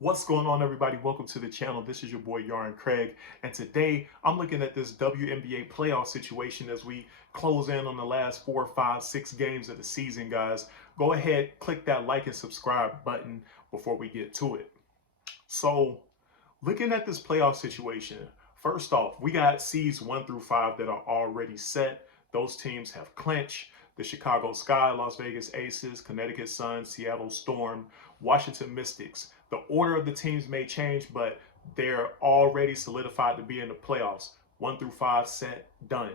What's going on, everybody? Welcome to the channel. This is your boy Yarn Craig, and today I'm looking at this WNBA playoff situation as we close in on the last 4, 5, 6 games of the season, guys. Go ahead, click that like and subscribe button before we get to it. So, looking at this playoff situation, first off, we got seeds 1 through 5 that are already set. Those teams have clinched. The Chicago Sky, Las Vegas Aces, Connecticut Sun, Seattle Storm, Washington Mystics. The order of the teams may change, but they're already solidified to be in the playoffs. 1 through 5 set, done.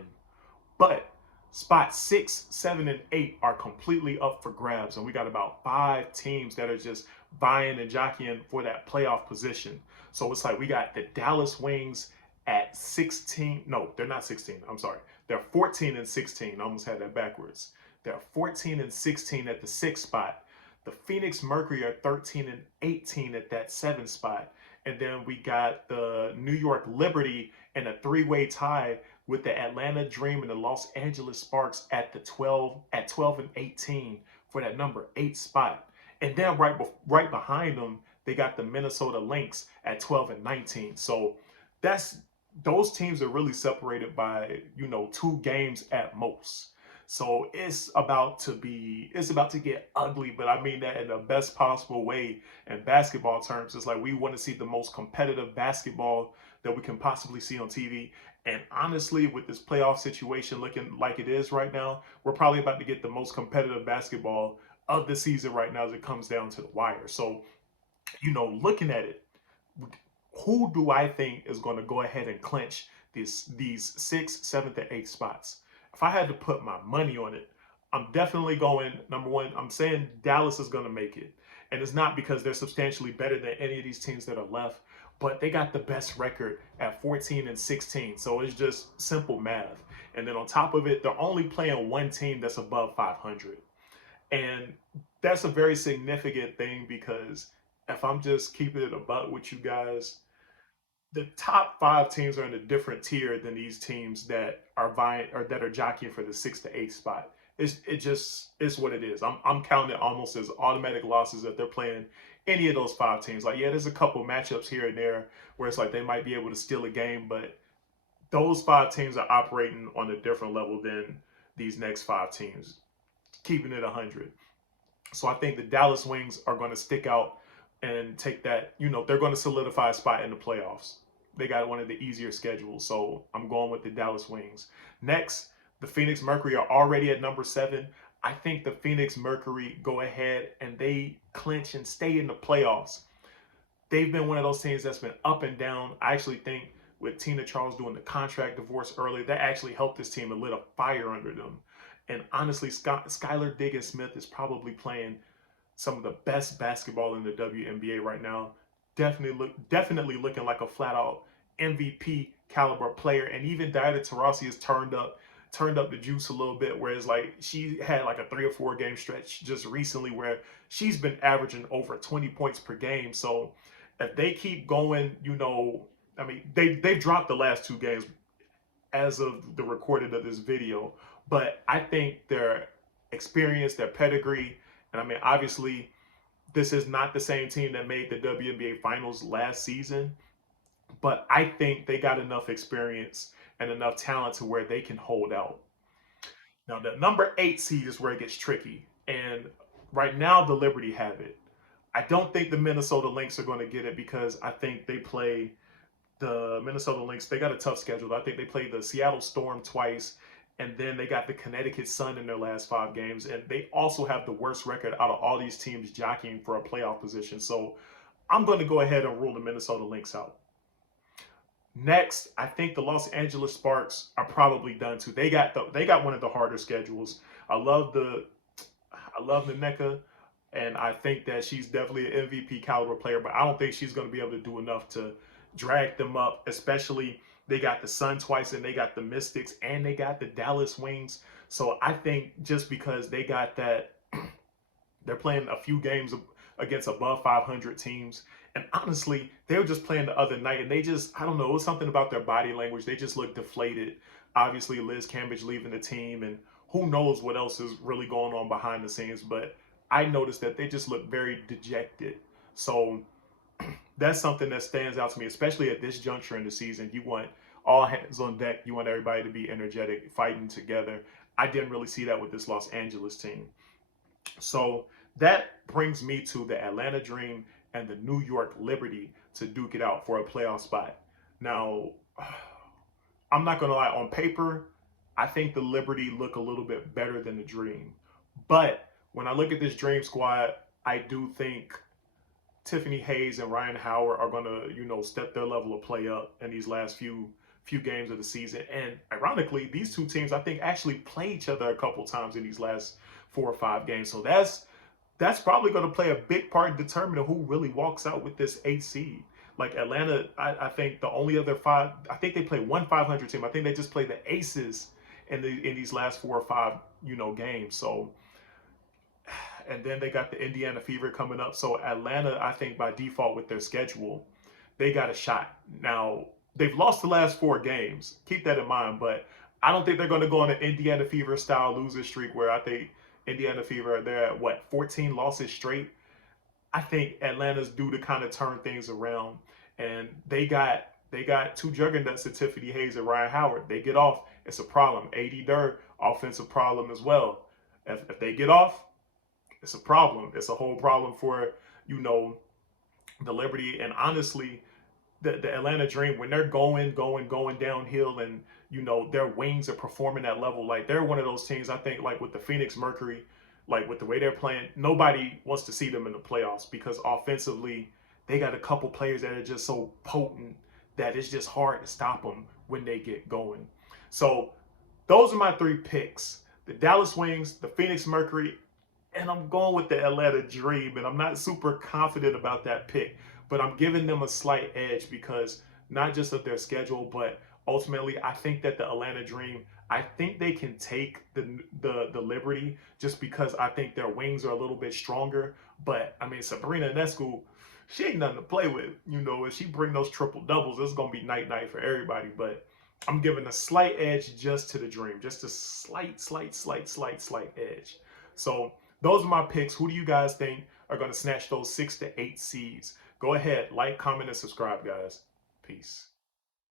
But spots 6, 7, and 8 are completely up for grabs. And we got about 5 teams that are just vying and jockeying for that playoff position. So it's like we got the Dallas Wings at 16. No, they're not 16. I'm sorry. They're 14 and 16. I almost had that backwards. They're 14 and 16 at the 6th spot. The Phoenix Mercury are 13 and 18 at that 7th spot. And then we got the New York Liberty in a three-way tie with the Atlanta Dream and the Los Angeles Sparks at 12 and 18 for that number 8 spot. And then right behind them, they got the Minnesota Lynx at 12 and 19. So those teams are really separated by 2 games at most. So it's about to get ugly, but I mean that in the best possible way in basketball terms. It's like we want to see the most competitive basketball that we can possibly see on TV. And honestly, with this playoff situation looking like it is right now, we're probably about to get the most competitive basketball of the season right now as it comes down to the wire. So, looking at it, who do I think is going to go ahead and clinch these 6th, 7th, and 8th spots? If I had to put my money on it, I'm definitely going number one. I'm saying Dallas is going to make it. And it's not because they're substantially better than any of these teams that are left, but they got the best record at 14 and 16. So it's just simple math. And then on top of it, they're only playing one team that's above 500. And that's a very significant thing because if I'm just keeping it about with you guys, the top 5 teams are in a different tier than these teams that are vying or that are jockeying for the 6th to 8th spot. It just is what it is. I'm counting it almost as automatic losses if they're playing any of those 5 teams. Like, yeah, there's a couple matchups here and there where it's like they might be able to steal a game, but those 5 teams are operating on a different level than these next 5 teams, keeping it 100. So I think the Dallas Wings are going to stick out and take that, they're going to solidify a spot in the playoffs. They got one of the easier schedules. So I'm going with the Dallas Wings. Next, the Phoenix Mercury are already at number 7. I think the Phoenix Mercury go ahead and they clinch and stay in the playoffs. They've been one of those teams that's been up and down. I actually think with Tina Charles doing the contract divorce early, that actually helped this team and lit a fire under them. And honestly, Skylar Diggins-Smith is probably playing some of the best basketball in the WNBA right now. Definitely looking like a flat out MVP caliber player. And even Diana Taurasi has turned up the juice a little bit, whereas like she had like a 3 or 4 game stretch just recently where she's been averaging over 20 points per game. So if they keep going, I mean, they've dropped the last 2 games as of the recording of this video, but I think their experience, their pedigree, and I mean, obviously, this is not the same team that made the WNBA Finals last season, but I think they got enough experience and enough talent to where they can hold out. Now, the number 8 seed is where it gets tricky, and right now the Liberty have it. I don't think the Minnesota Lynx are going to get it because I think they play the Minnesota Lynx. They got a tough schedule. I think they played the Seattle Storm twice, and then they got the Connecticut Sun in their last 5 games. And they also have the worst record out of all these teams jockeying for a playoff position. So I'm going to go ahead and rule the Minnesota Lynx out. Next, I think the Los Angeles Sparks are probably done too. They got one of the harder schedules. I love Naneka, and I think that she's definitely an MVP caliber player, but I don't think she's going to be able to do enough to drag them up, especially they got the Sun twice and they got the Mystics and they got the Dallas Wings. So I think just because they got that, they're playing a few games against above 500 teams. And honestly, they were just playing the other night and I don't know, it was something about their body language. They just looked deflated. Obviously, Liz Cambage leaving the team and who knows what else is really going on behind the scenes. But I noticed that they just look very dejected. So that's something that stands out to me, especially at this juncture in the season. You want all hands on deck. You want everybody to be energetic, fighting together. I didn't really see that with this Los Angeles team. So that brings me to the Atlanta Dream and the New York Liberty to duke it out for a playoff spot. Now, I'm not going to lie, on paper, I think the Liberty look a little bit better than the Dream. But when I look at this Dream squad, I do think Tiffany Hayes and Ryan Howard are going to, step their level of play up in these last few games of the season. And ironically, these two teams I think actually play each other a couple times in these last 4 or 5 games. So that's probably going to play a big part in determining who really walks out with this 8th seed. Like Atlanta, I think the only other five, I think they play one 500 team. I think they just play the Aces in these last 4 or 5 games. So, and then they got the Indiana Fever coming up. So Atlanta, I think by default with their schedule, they got a shot. Now they've lost the last 4 games. Keep that in mind. But I don't think they're going to go on an Indiana Fever style loser streak where I think Indiana Fever, they're at 14 losses straight. I think Atlanta's due to kind of turn things around, and they got 2 juggernauts, Tiffany Hayes and Ryan Howard. They get off, it's a problem. AD Durr, offensive problem as well. If they get off, it's a problem. It's a whole problem for the Liberty, and honestly, the Atlanta Dream, when they're going downhill, and their wings are performing at level, like they're one of those teams. I think like with the Phoenix Mercury, like with the way they're playing, nobody wants to see them in the playoffs because offensively they got a couple players that are just so potent that it's just hard to stop them when they get going. So those are my 3 picks: the Dallas Wings, the Phoenix Mercury, and I'm going with the Atlanta Dream. And I'm not super confident about that pick, but I'm giving them a slight edge because not just of their schedule, but ultimately I think that the Atlanta Dream, I think they can take the Liberty just because I think their wings are a little bit stronger. But I mean, Sabrina Ionescu, she ain't nothing to play with. If she bring those triple doubles, it's gonna be night for everybody. But I'm giving a slight edge just to the Dream, just a slight edge. So those are my picks. Who do you guys think are going to snatch those 6 to 8 seeds? Go ahead, like, comment, and subscribe, guys. Peace.